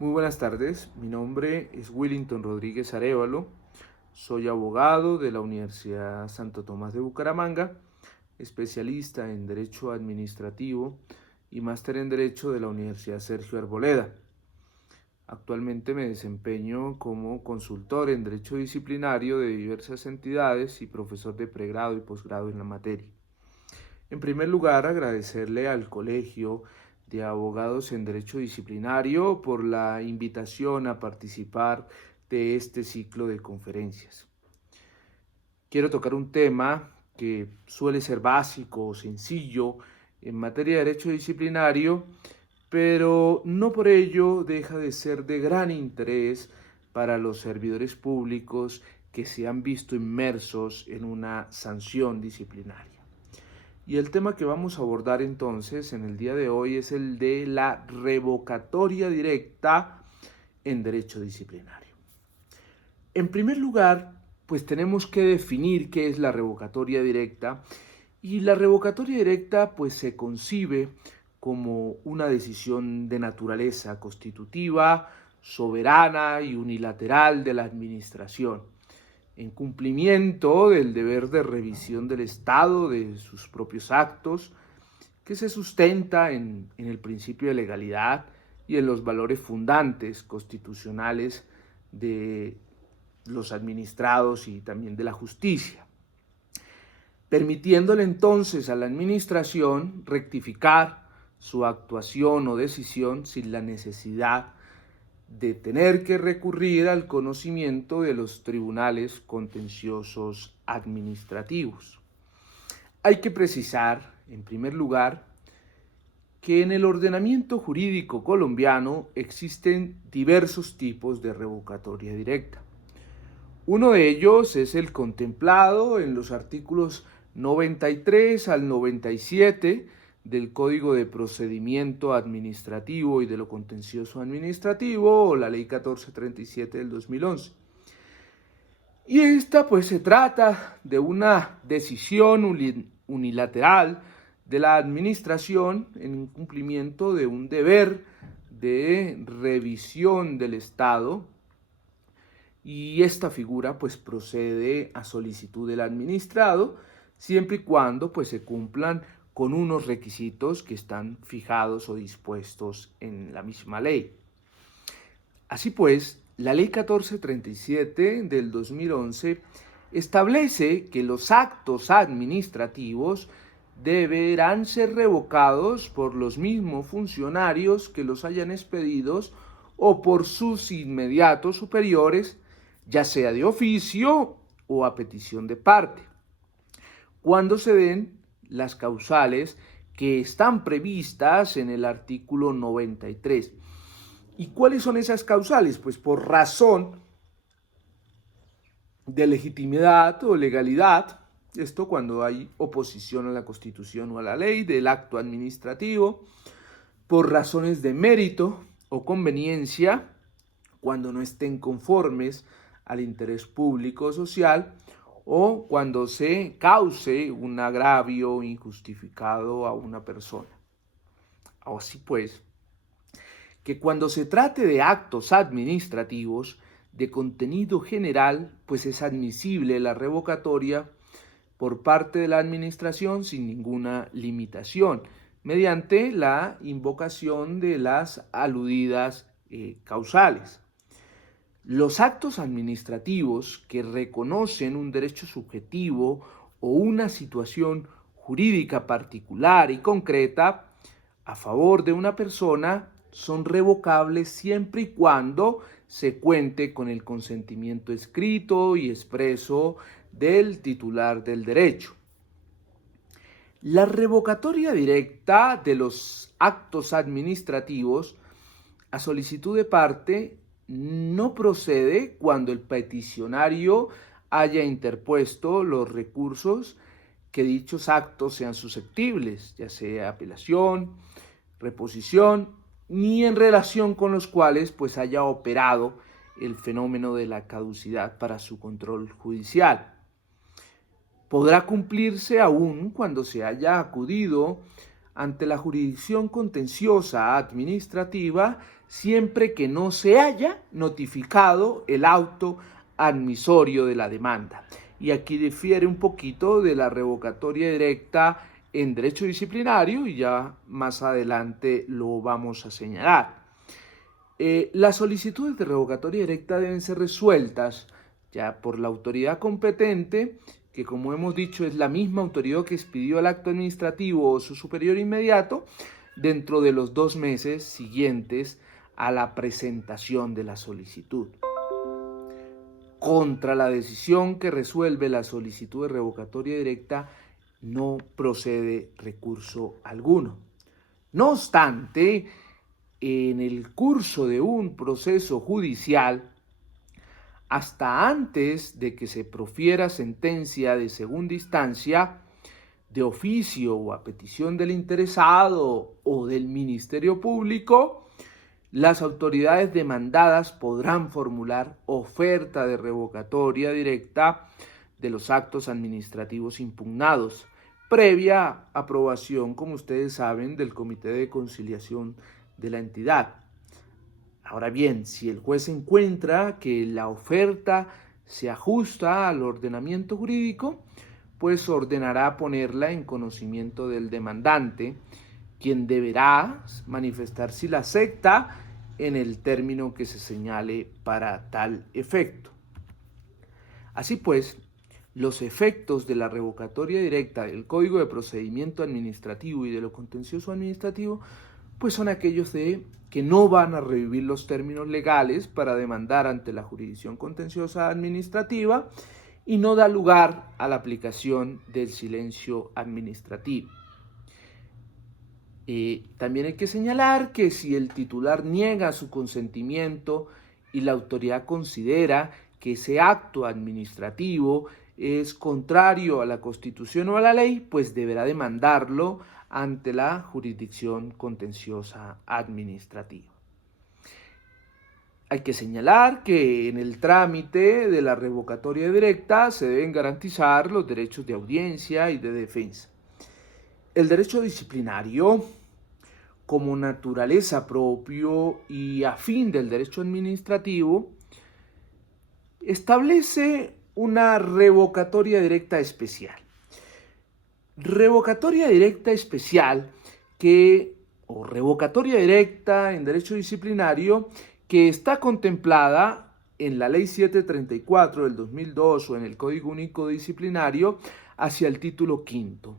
Muy buenas tardes, mi nombre es Willington Rodríguez Arévalo, soy abogado de la Universidad Santo Tomás de Bucaramanga, especialista en Derecho Administrativo y máster en Derecho de la Universidad Sergio Arboleda. Actualmente me desempeño como consultor en Derecho Disciplinario de diversas entidades y profesor de pregrado y posgrado en la materia. En primer lugar, agradecerle al Colegio de Abogados en Derecho Disciplinario por la invitación a participar de este ciclo de conferencias. Quiero tocar un tema que suele ser básico o sencillo en materia de derecho disciplinario, pero no por ello deja de ser de gran interés para los servidores públicos que se han visto inmersos en una sanción disciplinaria. Y el tema que vamos a abordar entonces en el día de hoy es el de la revocatoria directa en derecho disciplinario. En primer lugar, pues tenemos que definir qué es la revocatoria directa, y la revocatoria directa pues se concibe como una decisión de naturaleza constitutiva, soberana y unilateral de la administración, en cumplimiento del deber de revisión del Estado de sus propios actos, que se sustenta en el principio de legalidad y en los valores fundantes constitucionales de los administrados y también de la justicia, permitiéndole entonces a la administración rectificar su actuación o decisión sin la necesidad de tener que recurrir al conocimiento de los tribunales contenciosos administrativos. Hay que precisar, en primer lugar, que en el ordenamiento jurídico colombiano existen diversos tipos de revocatoria directa. Uno de ellos es el contemplado en los artículos 93 al 97 del Código de Procedimiento Administrativo y de lo Contencioso Administrativo, o la Ley 1437 del 2011. Y esta pues se trata de una decisión unilateral de la administración en cumplimiento de un deber de revisión del Estado, y esta figura pues procede a solicitud del administrado siempre y cuando pues se cumplan con unos requisitos que están fijados o dispuestos en la misma ley. Así pues, la Ley 1437 del 2011 establece que los actos administrativos deberán ser revocados por los mismos funcionarios que los hayan expedidos o por sus inmediatos superiores, ya sea de oficio o a petición de parte, cuando se den las causales que están previstas en el artículo 93. ¿Y cuáles son esas causales? Pues por razón de legitimidad o legalidad, esto cuando hay oposición a la Constitución o a la ley del acto administrativo; por razones de mérito o conveniencia, cuando no estén conformes al interés público o social, o cuando se cause un agravio injustificado a una persona. Así pues, que cuando se trate de actos administrativos de contenido general, pues es admisible la revocatoria por parte de la administración sin ninguna limitación, mediante la invocación de las aludidas causales. Los actos administrativos que reconocen un derecho subjetivo o una situación jurídica particular y concreta a favor de una persona son revocables siempre y cuando se cuente con el consentimiento escrito y expreso del titular del derecho. La revocatoria directa de los actos administrativos a solicitud de parte no procede cuando el peticionario haya interpuesto los recursos que dichos actos sean susceptibles, ya sea apelación, reposición, ni en relación con los cuales pues haya operado el fenómeno de la caducidad para su control judicial. Podrá cumplirse aún cuando se haya acudido ante la jurisdicción contenciosa administrativa siempre que no se haya notificado el auto admisorio de la demanda. Y aquí difiere un poquito de la revocatoria directa en derecho disciplinario y ya más adelante lo vamos a señalar. Las solicitudes de revocatoria directa deben ser resueltas ya por la autoridad competente, que como hemos dicho es la misma autoridad que expidió el acto administrativo o su superior inmediato, dentro de los 2 meses siguientes a la presentación de la solicitud. Contra la decisión que resuelve la solicitud de revocatoria directa no procede recurso alguno. No obstante, en el curso de un proceso judicial, hasta antes de que se profiera sentencia de segunda instancia, de oficio o a petición del interesado o del Ministerio Público, las autoridades demandadas podrán formular oferta de revocatoria directa de los actos administrativos impugnados, previa aprobación, como ustedes saben, del Comité de Conciliación de la entidad. Ahora bien, si el juez encuentra que la oferta se ajusta al ordenamiento jurídico, pues ordenará ponerla en conocimiento del demandante, quien deberá manifestar si la acepta en el término que se señale para tal efecto. Así pues, los efectos de la revocatoria directa del Código de Procedimiento Administrativo y de lo contencioso administrativo, pues son aquellos de que no van a revivir los términos legales para demandar ante la jurisdicción contenciosa administrativa y no da lugar a la aplicación del silencio administrativo. También hay que señalar que si el titular niega su consentimiento y la autoridad considera que ese acto administrativo es contrario a la Constitución o a la ley, pues deberá demandarlo ante la jurisdicción contenciosa administrativa. Hay que señalar que en el trámite de la revocatoria directa se deben garantizar los derechos de audiencia y de defensa. El derecho disciplinario, como naturaleza propio y afín del derecho administrativo, establece una revocatoria directa especial. Revocatoria directa especial o revocatoria directa en derecho disciplinario que está contemplada en la Ley 734 del 2002 o en el Código Único Disciplinario hacia el título quinto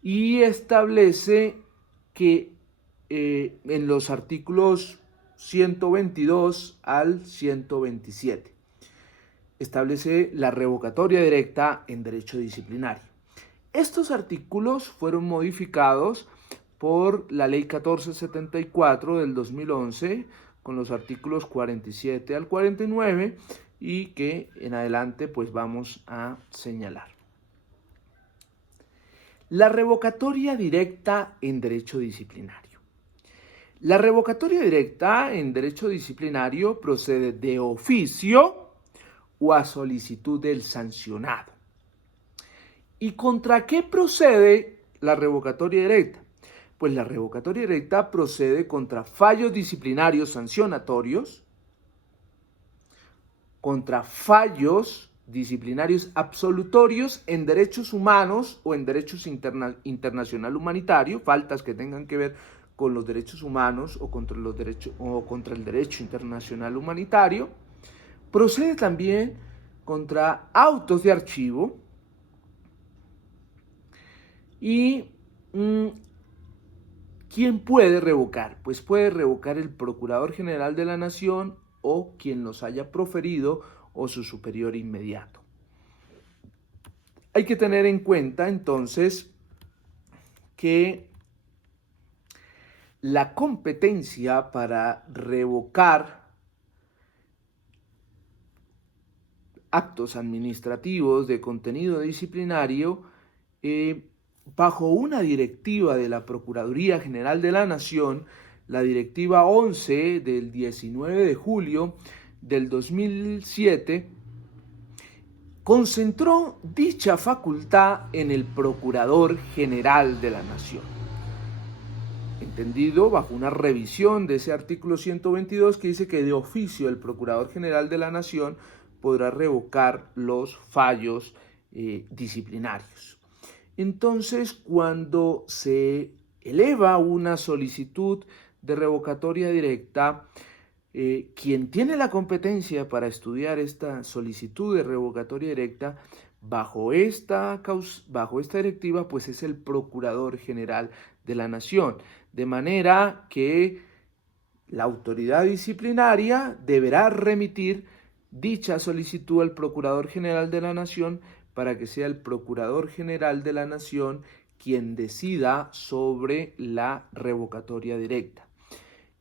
y establece que en los artículos 122 al 127 establece la revocatoria directa en derecho disciplinario. Estos artículos fueron modificados por la Ley 1474 del 2011 con los artículos 47 al 49 y que en adelante pues vamos a señalar. La revocatoria directa en derecho disciplinario. La revocatoria directa en derecho disciplinario procede de oficio o a solicitud del sancionado. ¿Y contra qué procede la revocatoria directa? Pues la revocatoria directa procede contra fallos disciplinarios sancionatorios, contra fallos disciplinarios absolutorios en derechos humanos o en derechos internacional humanitario, faltas que tengan que ver con los derechos humanos o contra el derecho internacional humanitario. Procede también contra autos de archivo y ¿quién puede revocar? Pues puede revocar el Procurador General de la Nación o quien los haya proferido o su superior inmediato. Hay que tener en cuenta entonces que la competencia para revocar actos administrativos de contenido disciplinario bajo una directiva de la Procuraduría General de la Nación, la directiva 11 del 19 de julio del 2007, concentró dicha facultad en el Procurador General de la Nación. entendido bajo una revisión de ese artículo 122 que dice que de oficio el Procurador General de la Nación podrá revocar los fallos disciplinarios. Entonces, cuando se eleva una solicitud de revocatoria directa, quien tiene la competencia para estudiar esta solicitud de revocatoria directa bajo esta directiva, pues es el Procurador General de la Nación, de manera que la autoridad disciplinaria deberá remitir dicha solicitud al Procurador General de la Nación para que sea el Procurador General de la Nación quien decida sobre la revocatoria directa.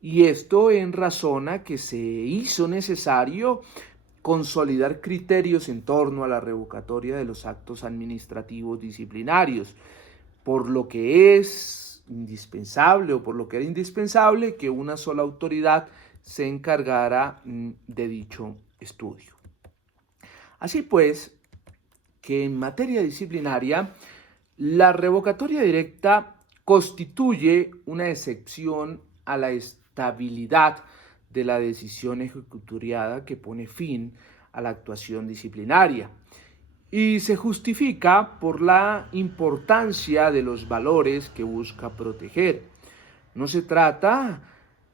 Y esto en razón a que se hizo necesario consolidar criterios en torno a la revocatoria de los actos administrativos disciplinarios, por lo que es indispensable o por lo que era indispensable que una sola autoridad se encargara de dicho estudio. Así pues, que en materia disciplinaria, la revocatoria directa constituye una excepción a la estabilidad de la decisión ejecutoriada que pone fin a la actuación disciplinaria y se justifica por la importancia de los valores que busca proteger. No se trata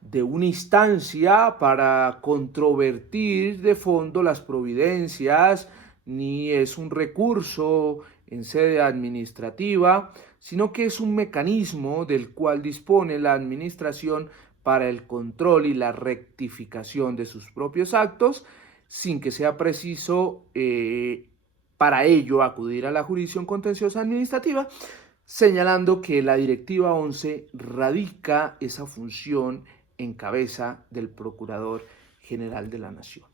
de una instancia para controvertir de fondo las providencias, ni es un recurso en sede administrativa, sino que es un mecanismo del cual dispone la administración para el control y la rectificación de sus propios actos, sin que sea preciso para ello acudir a la jurisdicción contenciosa administrativa, señalando que la Directiva 11 radica esa función en cabeza del Procurador General de la Nación.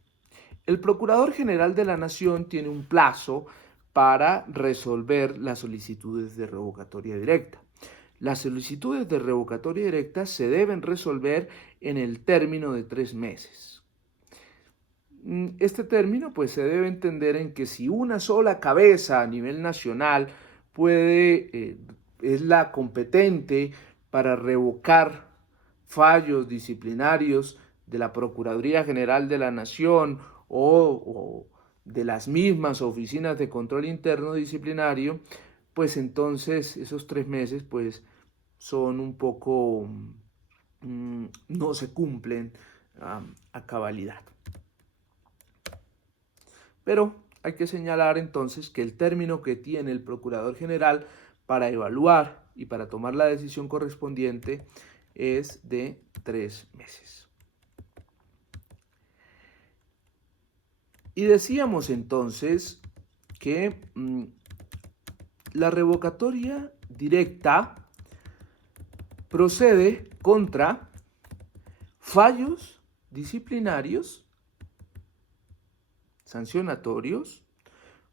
El Procurador General de la Nación tiene un plazo para resolver las solicitudes de revocatoria directa. Las solicitudes de revocatoria directa se deben resolver en el término de 3 meses. Este término pues se debe entender en que si una sola cabeza a nivel nacional es la competente para revocar fallos disciplinarios de la Procuraduría General de la Nación o de las mismas oficinas de control interno disciplinario, pues entonces esos 3 meses pues son un poco, no se cumplen a cabalidad. Pero hay que señalar entonces que el término que tiene el Procurador General para evaluar y para tomar la decisión correspondiente es de 3 meses. Y decíamos entonces que la revocatoria directa procede contra fallos disciplinarios sancionatorios,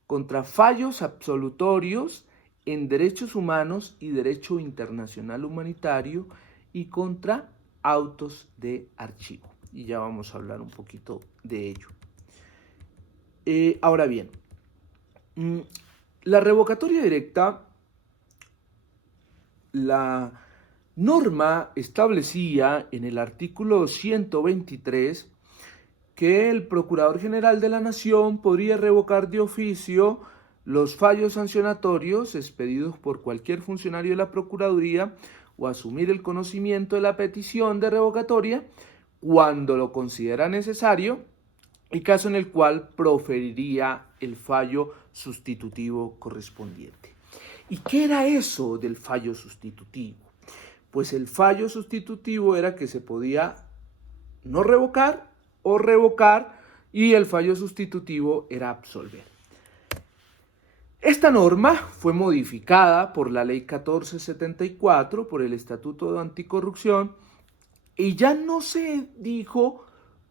contra fallos absolutorios en derechos humanos y derecho internacional humanitario y contra autos de archivo. Y ya vamos a hablar un poquito de ello. Ahora bien, la revocatoria directa, la norma establecía en el artículo 123 que el Procurador General de la Nación podría revocar de oficio los fallos sancionatorios expedidos por cualquier funcionario de la Procuraduría o asumir el conocimiento de la petición de revocatoria cuando lo considera necesario y caso en el cual proferiría el fallo sustitutivo correspondiente. ¿Y qué era eso del fallo sustitutivo? Pues el fallo sustitutivo era que se podía no revocar o revocar y el fallo sustitutivo era absolver. Esta norma fue modificada por la Ley 1474, por el Estatuto de Anticorrupción, y ya no se dijo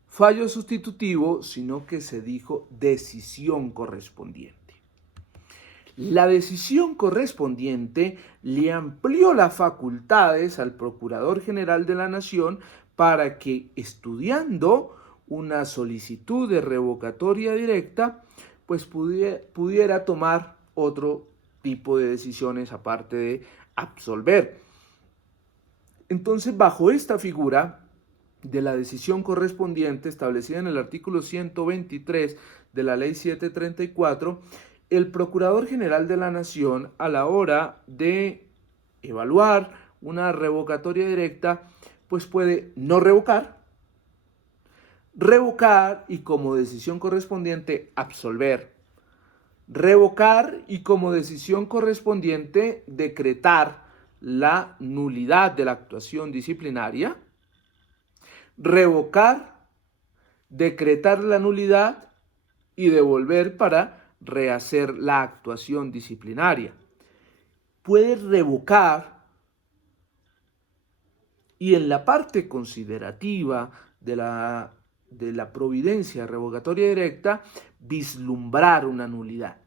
fallo sustitutivo, sino que se dijo decisión correspondiente. La decisión correspondiente le amplió las facultades al Procurador General de la Nación para que, estudiando una solicitud de revocatoria directa, pues pudiera tomar otro tipo de decisiones aparte de absolver. Entonces, bajo esta figura de la decisión correspondiente establecida en el artículo 123 de la Ley 734, el Procurador General de la Nación, a la hora de evaluar una revocatoria directa, pues puede no revocar, revocar y como decisión correspondiente absolver, revocar y como decisión correspondiente decretar la nulidad de la actuación disciplinaria, revocar, decretar la nulidad y devolver para rehacer la actuación disciplinaria. Puede revocar y en la parte considerativa de la providencia revocatoria directa vislumbrar una nulidad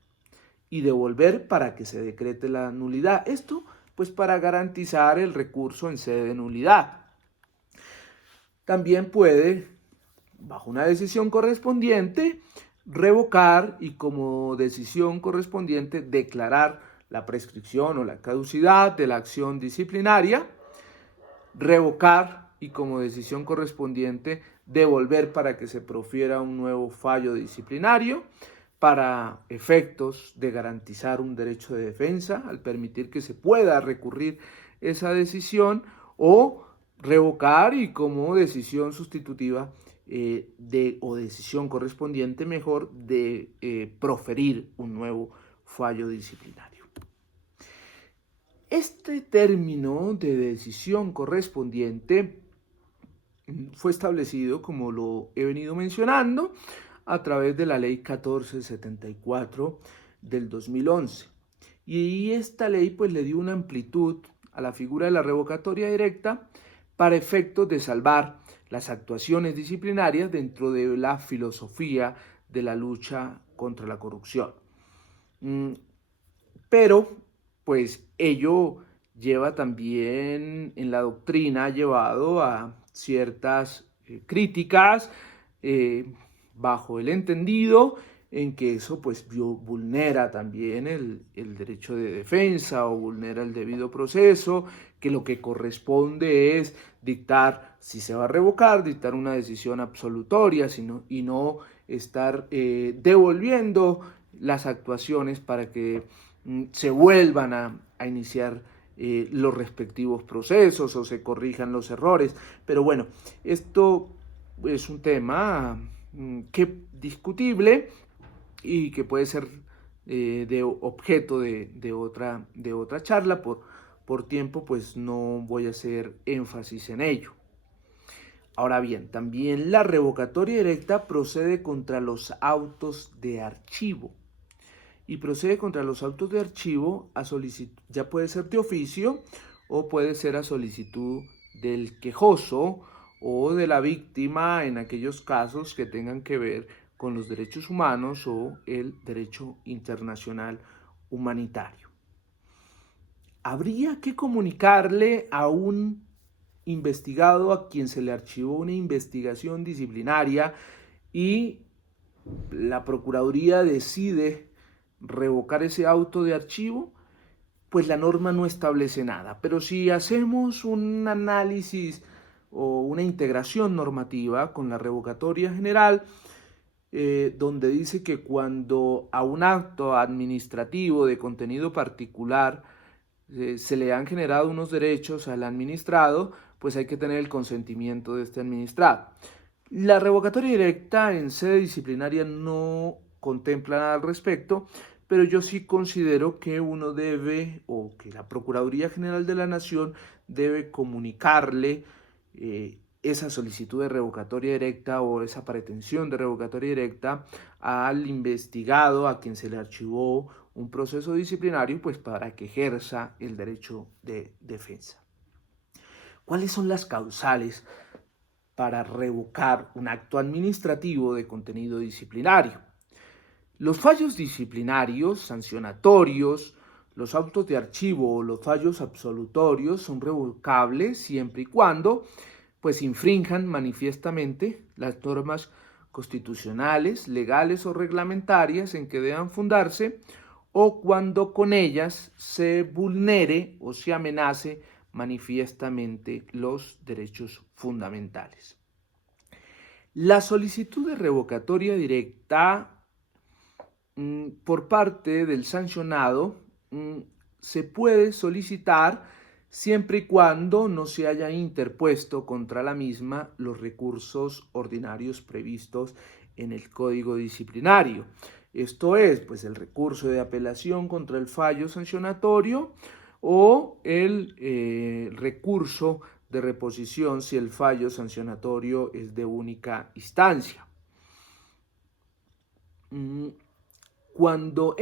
y devolver para que se decrete la nulidad. Esto pues para garantizar el recurso en sede de nulidad. También puede, bajo una decisión correspondiente, revocar y como decisión correspondiente declarar la prescripción o la caducidad de la acción disciplinaria, revocar y como decisión correspondiente devolver para que se profiera un nuevo fallo disciplinario para efectos de garantizar un derecho de defensa al permitir que se pueda recurrir esa decisión, o revocar y como decisión sustitutiva o decisión correspondiente mejor de proferir un nuevo fallo disciplinario. Este término de decisión correspondiente fue establecido, como lo he venido mencionando, a través de la Ley 1474 del 2011. Y esta ley pues le dio una amplitud a la figura de la revocatoria directa para efectos de salvar las actuaciones disciplinarias dentro de la filosofía de la lucha contra la corrupción. Pero pues ello lleva también en la doctrina, ha llevado a ciertas críticas bajo el entendido en que eso pues vulnera también el derecho de defensa o vulnera el debido proceso, que lo que corresponde es dictar, si se va a revocar, dictar una decisión absolutoria y no estar devolviendo las actuaciones para que se vuelvan a iniciar los respectivos procesos o se corrijan los errores. Pero bueno, esto es un tema que discutible y que puede ser de objeto de otra charla. Por tiempo pues no voy a hacer énfasis en ello. Ahora bien, también la revocatoria directa procede contra los autos de archivo. Y procede contra los autos de archivo a solicitud, ya puede ser de oficio o puede ser a solicitud del quejoso o de la víctima en aquellos casos que tengan que ver con los derechos humanos o el derecho internacional humanitario. Habría que comunicarle a un investigado a quien se le archivó una investigación disciplinaria y la Procuraduría decide revocar ese auto de archivo, pues la norma no establece nada. Pero si hacemos un análisis o una integración normativa con la revocatoria general, donde dice que cuando a un acto administrativo de contenido particular se le han generado unos derechos al administrado, pues hay que tener el consentimiento de este administrado. La revocatoria directa en sede disciplinaria no contempla nada al respecto, pero yo sí considero que uno debe, o que la Procuraduría General de la Nación debe comunicarle esa solicitud de revocatoria directa o esa pretensión de revocatoria directa al investigado a quien se le archivó un proceso disciplinario, pues para que ejerza el derecho de defensa. ¿Cuáles son las causales para revocar un acto administrativo de contenido disciplinario? Los fallos disciplinarios, sancionatorios, los autos de archivo o los fallos absolutorios son revocables siempre y cuando pues infrinjan manifiestamente las normas constitucionales, legales o reglamentarias en que deban fundarse, o cuando con ellas se vulnere o se amenace manifiestamente los derechos fundamentales. La solicitud de revocatoria directa por parte del sancionado se puede solicitar siempre y cuando no se haya interpuesto contra la misma los recursos ordinarios previstos en el Código Disciplinario. Esto es, pues, el recurso de apelación contra el fallo sancionatorio o el recurso de reposición si el fallo sancionatorio es de única instancia. Cuando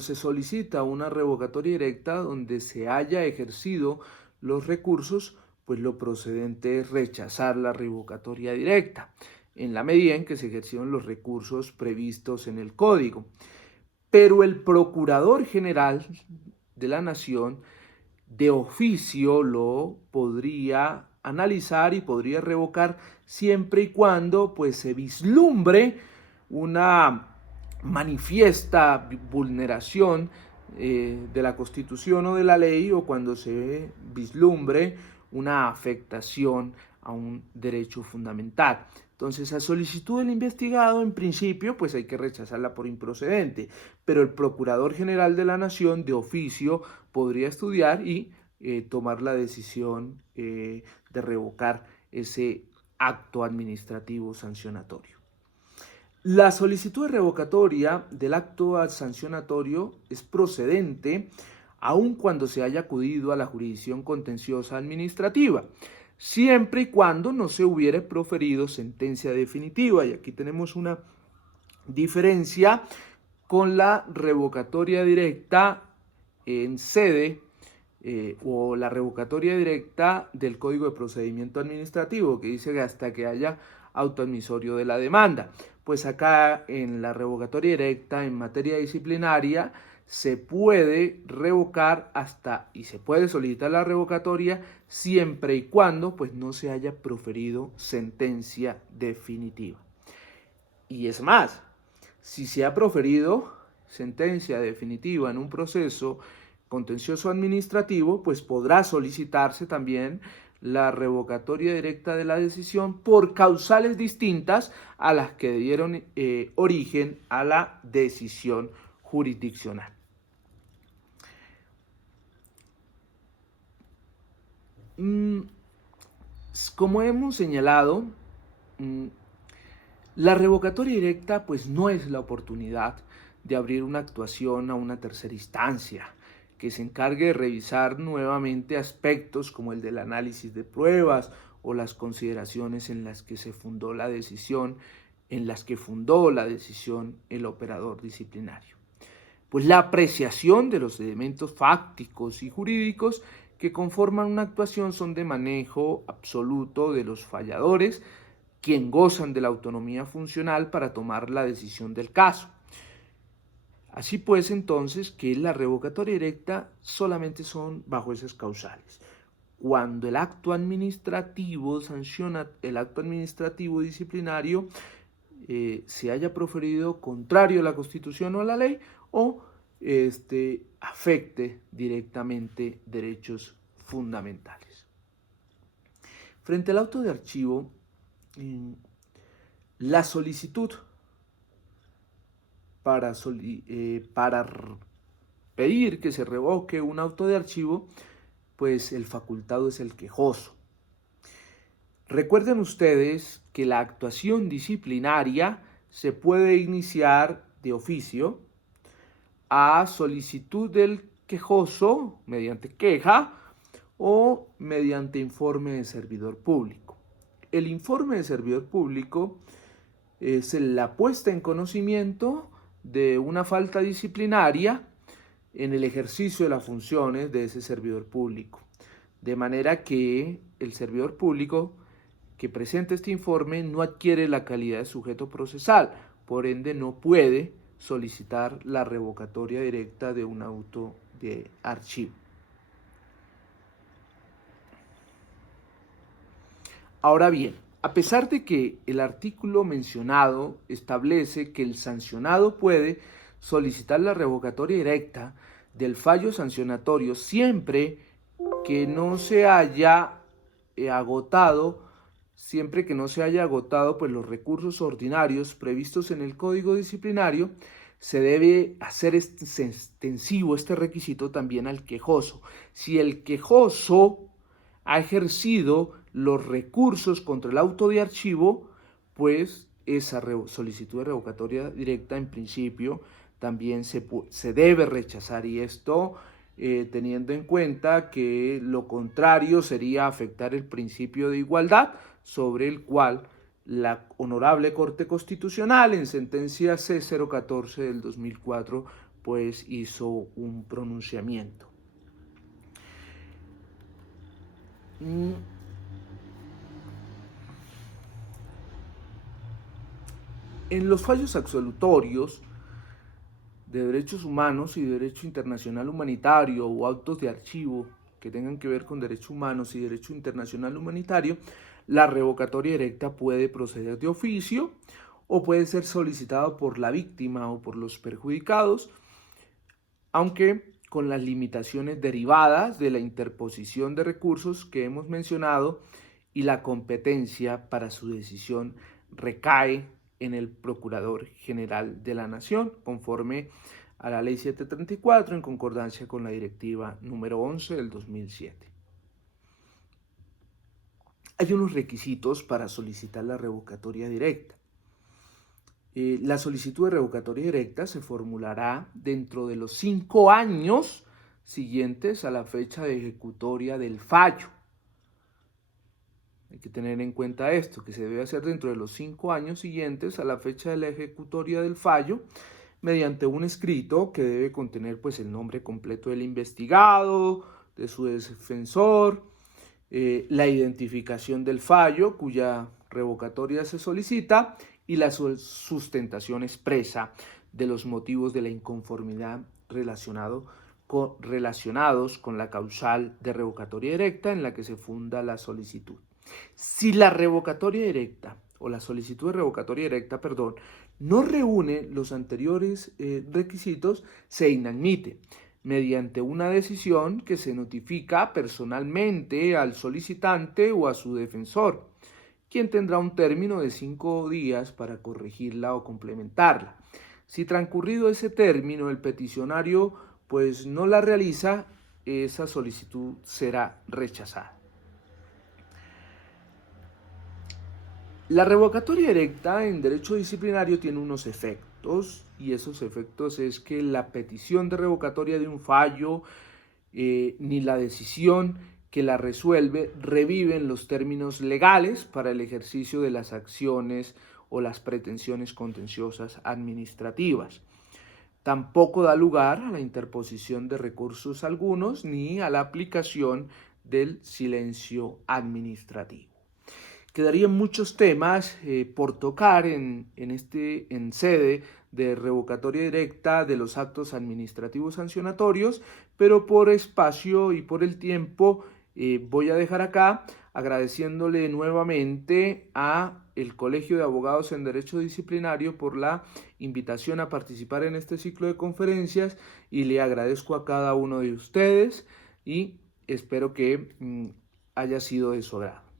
se solicita una revocatoria directa donde se haya ejercido los recursos, pues lo procedente es rechazar la revocatoria directa, en la medida en que se ejercieron los recursos previstos en el Código. Pero el Procurador General de la Nación de oficio lo podría analizar y podría revocar siempre y cuando pues se vislumbre una manifiesta vulneración de la Constitución o de la ley, o cuando se vislumbre una afectación a un derecho fundamental. Entonces, a solicitud del investigado, en principio, pues hay que rechazarla por improcedente, pero el Procurador General de la Nación de oficio podría estudiar y tomar la decisión de revocar ese acto administrativo sancionatorio. La solicitud de revocatoria del acto sancionatorio es procedente aun cuando se haya acudido a la jurisdicción contenciosa administrativa, siempre y cuando no se hubiere proferido sentencia definitiva. Y aquí tenemos una diferencia con la revocatoria directa en sede o la revocatoria directa del Código de Procedimiento Administrativo, que dice que hasta que haya auto admisorio de la demanda. Pues acá en la revocatoria directa en materia disciplinaria se puede revocar hasta y se puede solicitar la revocatoria siempre y cuando pues no se haya proferido sentencia definitiva. Y es más, si se ha proferido sentencia definitiva en un proceso contencioso administrativo, pues podrá solicitarse también la revocatoria directa de la decisión por causales distintas a las que dieron origen a la decisión jurisdiccional. Como hemos señalado, la revocatoria directa pues no es la oportunidad de abrir una actuación a una tercera instancia que se encargue de revisar nuevamente aspectos como el del análisis de pruebas o las consideraciones en las que se fundó la decisión, el operador disciplinario. Pues la apreciación de los elementos fácticos y jurídicos que conforman una actuación son de manejo absoluto de los falladores, quien gozan de la autonomía funcional para tomar la decisión del caso. Así pues, entonces, que la revocatoria directa solamente son bajo esas causales. Cuando el acto administrativo disciplinario se haya proferido contrario a la Constitución o a la ley o afecte directamente derechos fundamentales. Frente al auto de archivo, la solicitud para pedir que se revoque un auto de archivo, pues el facultado es el quejoso. Recuerden ustedes que la actuación disciplinaria se puede iniciar de oficio a solicitud del quejoso mediante queja o mediante informe de servidor público. El informe de servidor público es la puesta en conocimiento de una falta disciplinaria en el ejercicio de las funciones de ese servidor público. De manera que el servidor público que presenta este informe no adquiere la calidad de sujeto procesal, por ende no puede solicitar la revocatoria directa de un auto de archivo. Ahora bien, a pesar de que el artículo mencionado establece que el sancionado puede solicitar la revocatoria directa del fallo sancionatorio siempre que no se haya agotado, siempre que no se haya agotado pues los recursos ordinarios previstos en el Código Disciplinario, se debe hacer extensivo este requisito también al quejoso. Si el quejoso ha ejercido los recursos contra el auto de archivo, pues esa solicitud de revocatoria directa en principio también se debe rechazar, y esto teniendo en cuenta que lo contrario sería afectar el principio de igualdad, sobre el cual la Honorable Corte Constitucional en sentencia C014 del 2004 pues hizo un pronunciamiento. En los fallos absolutorios de derechos humanos y derecho internacional humanitario o autos de archivo que tengan que ver con derechos humanos y derecho internacional humanitario, la revocatoria directa puede proceder de oficio o puede ser solicitado por la víctima o por los perjudicados, aunque con las limitaciones derivadas de la interposición de recursos que hemos mencionado, y la competencia para su decisión recae en el Procurador General de la Nación, conforme a la Ley 734, en concordancia con la Directiva número 11 del 2007. Hay unos requisitos para solicitar la revocatoria directa. La solicitud de revocatoria directa se formulará dentro de los 5 años siguientes a la fecha de ejecutoria del fallo. Hay que tener en cuenta esto, que se debe hacer dentro de los 5 años siguientes a la fecha de la ejecutoria del fallo, mediante un escrito que debe contener pues el nombre completo del investigado, de su defensor, la identificación del fallo cuya revocatoria se solicita y la sustentación expresa de los motivos de la inconformidad relacionados con la causal de revocatoria directa en la que se funda la solicitud. Si la revocatoria directa o la solicitud de revocatoria directa, no reúne los anteriores requisitos, se inadmite mediante una decisión que se notifica personalmente al solicitante o a su defensor, quien tendrá un término de 5 días para corregirla o complementarla. Si transcurrido ese término el peticionario pues no la realiza, esa solicitud será rechazada. La revocatoria directa en derecho disciplinario tiene unos efectos, y esos efectos es que la petición de revocatoria de un fallo ni la decisión que la resuelve reviven los términos legales para el ejercicio de las acciones o las pretensiones contenciosas administrativas. Tampoco da lugar a la interposición de recursos algunos ni a la aplicación del silencio administrativo. Quedarían muchos temas por tocar en sede de revocatoria directa de los actos administrativos sancionatorios, pero por espacio y por el tiempo voy a dejar acá, agradeciéndole nuevamente a el Colegio de Abogados en Derecho Disciplinario por la invitación a participar en este ciclo de conferencias, y le agradezco a cada uno de ustedes y espero que haya sido de su agrado.